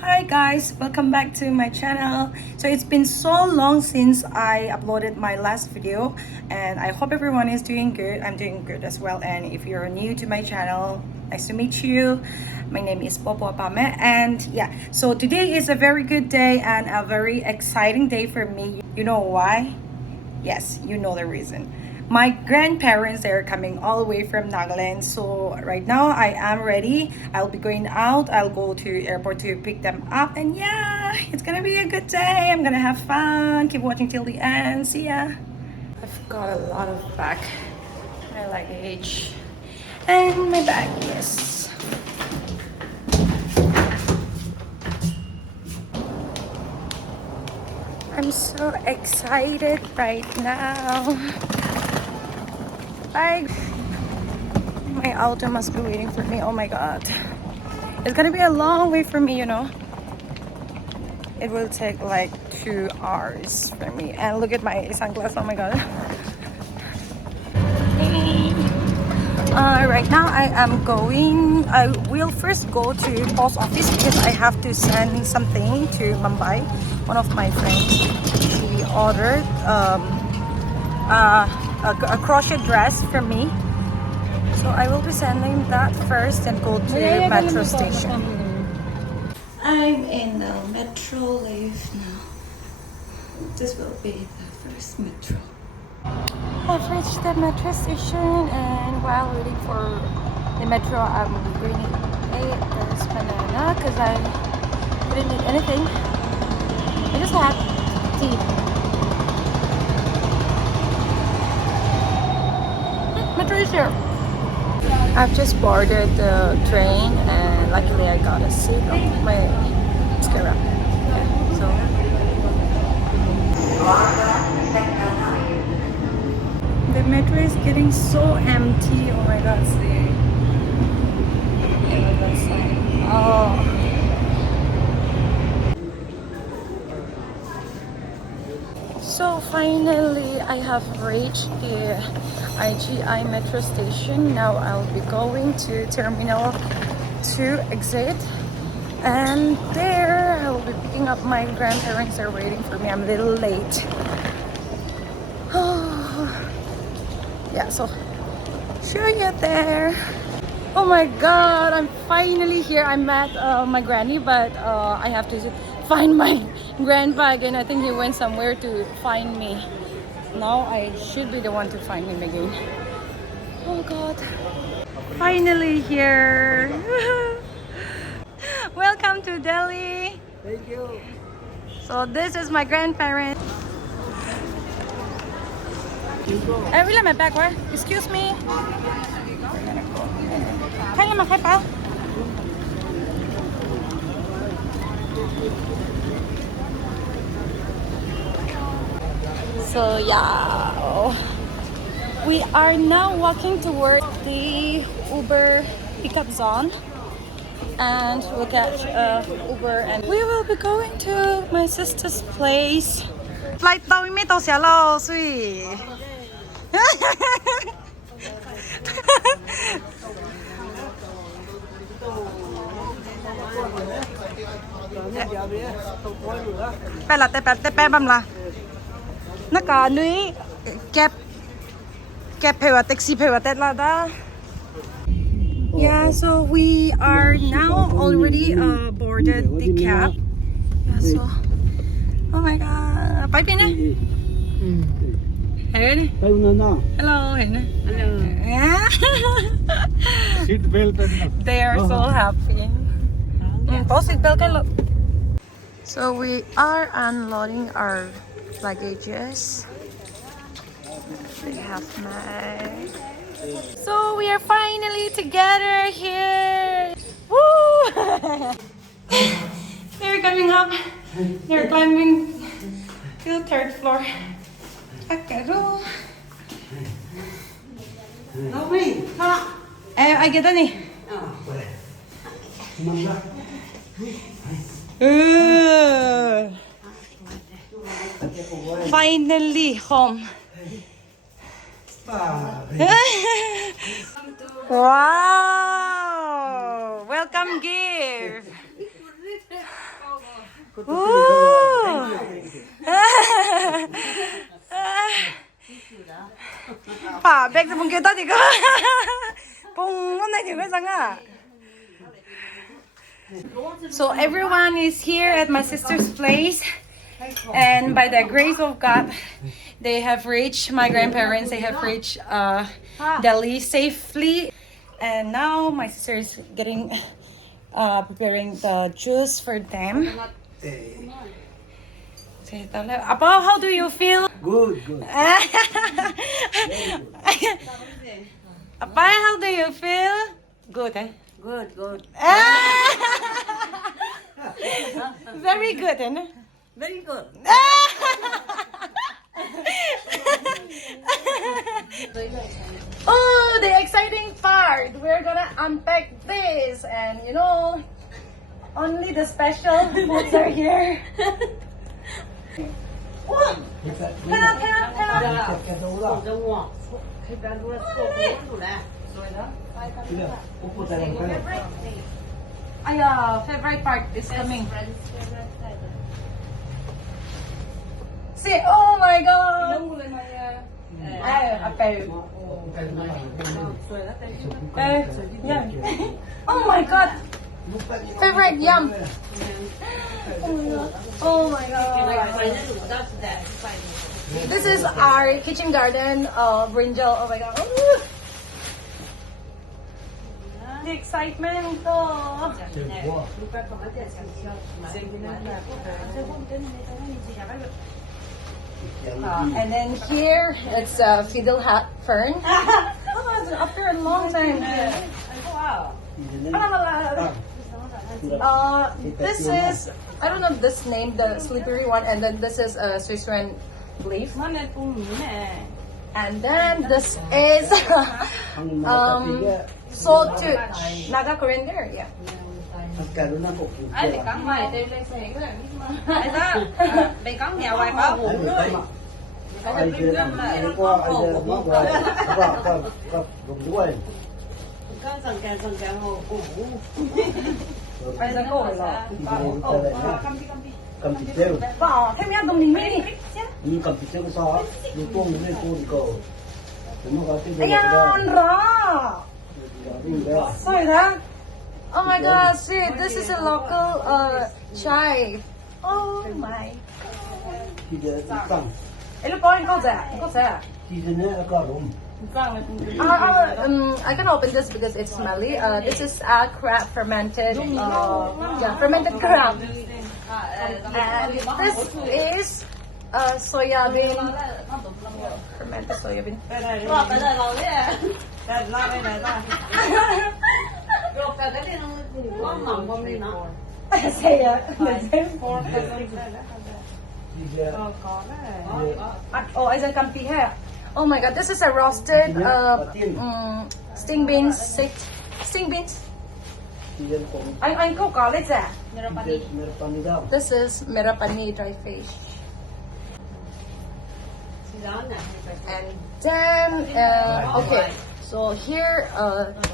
Hi guys, welcome back to my channel. So it's been so long since I uploaded my last video and I hope everyone is doing good. I'm doing good as well, and if you're new to my channel, nice to meet you. My name is Popo Pame, and yeah, so today is a very good day and a very exciting day for me. You know why? Yes, you know the reason. My grandparents, they're coming all the way from Nagaland. So right now I am ready. I'll be going out. I'll go to airport to pick them up. And yeah, it's gonna be a good day. I'm gonna have fun. Keep watching till the end. See ya. I've got a lot of bag. My luggage. And my bag, yes. I'm so excited right now. My auto must be waiting for me. Oh my god. It's gonna be a long way for me, you know. It will take like 2 hours for me. And look at my sunglasses. Oh my god. Hey. Right now I will first go to post office because I have to send something to Mumbai. One of my friends, she ordered a crochet dress from me. So I will be sending that first and go to metro station. I'm in the metro live now. This will be the first metro. I've reached the metro station, and while waiting for the metro, I'm going to eat this banana because I didn't need anything. I just had tea. Metro is here. I've just boarded the train and luckily I got a seat on my mascara. Yeah, so the metro is getting so empty. Oh my god, see. Oh. So finally I have reached the IGI metro station. Now I'll be going to terminal 2 exit, and there I will be picking up my grandparents. They're waiting for me. I'm a little late. Yeah, so sure you there. Oh my god, I'm finally here. I met my granny, but I have to find my grandpa again. I think he went somewhere to find me. Now I should be the one to find him again. Oh god. Finally here. Welcome to Delhi. Thank you. So this is my grandparents. I really my bag, right? Excuse me. So yeah, we are now walking toward the Uber pickup zone, and we'll catch Uber, and we will be going to my sister's place. Flight dawไม่到เสียเราสิ Bé là té băm là nó cả núi kẹp phê và taxi phê và tết là đó. Yeah, so we are now already boarded the cab. Yeah, so oh my god, bye Pina. Hello. Hello. Seat belt. They are so happy. Seat belt. So we are unloading our luggages. We have my. So we are finally together here. Woo! They're coming up. They're climbing to the 3rd floor. Akaro. I get any. Finally home. Wow! Welcome gift. Ooh. Bà bé sẽ bung kia tao thì có bung hôm nay thì có răng à. So everyone is here at my sister's place, and by the grace of God, they have reached, my grandparents, they have reached Delhi safely. And now my sister is getting, preparing the juice for them. Appa, how do you feel? Good. Appa, how do you feel? Good, eh? Good. Very good, eh? Very good. Oh, the exciting part! We're gonna unpack this, and you know, only the special foods are here. Oh, can favorite part is coming. See, oh my god! Oh my god! Favorite yum! Oh my god! This is our kitchen garden brinjal. Oh my god! Ooh. The excitement! Oh. And then here it's fiddle hat fern. Oh, it's up here a long time. This is, I don't know this name, the slippery one, and then this is a Swiss leaf. And then this is salted Naga coriander. Yeah. Cầm thịt treo. Bỏ thêm em đồng mình đi. Cầm thịt treo cái xó, đi tuông lên cô đi cầu. Nó có cái Ayan, raw. Sorry, huh? Oh my god, see, this is a local chai. Oh my god. Look, go there. I can open this because it's smelly. This is crab fermented, fermented crab. And this is soya bean, fermented soya bean. Say I said comfy hair. Oh my god, this is a roasted sting beans. Sting beans. Anh không có lấy giả. This is merapani dry fish. And then okay, so here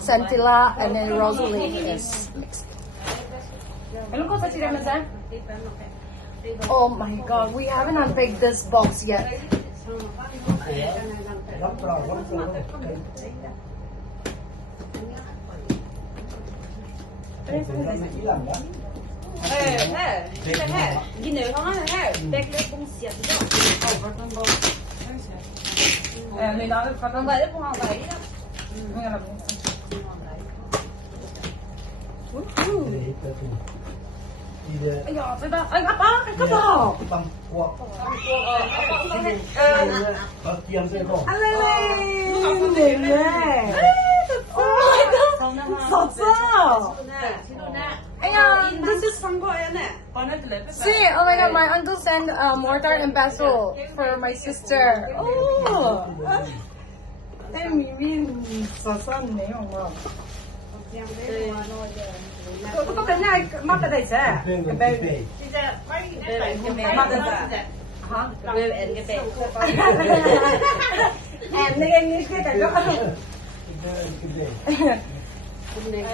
centilla and then rose leaf is mixed. Oh my god, we haven't unpacked this box yet. Người nói con vậy cũng không vậy đó. Anh ấp á, anh ấp bò. Anh lên lên. This is see, oh my god, my uncle sent mortar and pestle for my sister. Oh, em mình sợ sân này không ạ? Có cái này mắc cái này sẽ cái bê. Mắc cái này. Hả? Bê and cái bê. Em đi cái đó.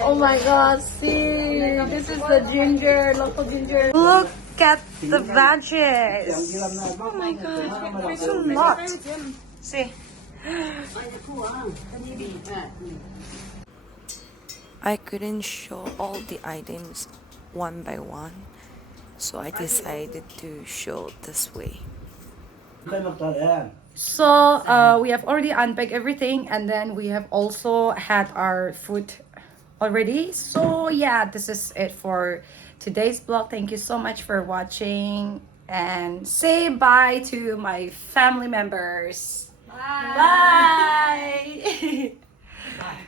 Oh my god, see, this is the ginger, local ginger. Look at the veggies. Oh my god, there's a lot. See. I couldn't show all the items one by one, so I decided to show this way. So we have already unpacked everything, and then we have also had our food already. So yeah, this is it for today's vlog. Thank you so much for watching, and say bye to my family members. Bye. Bye.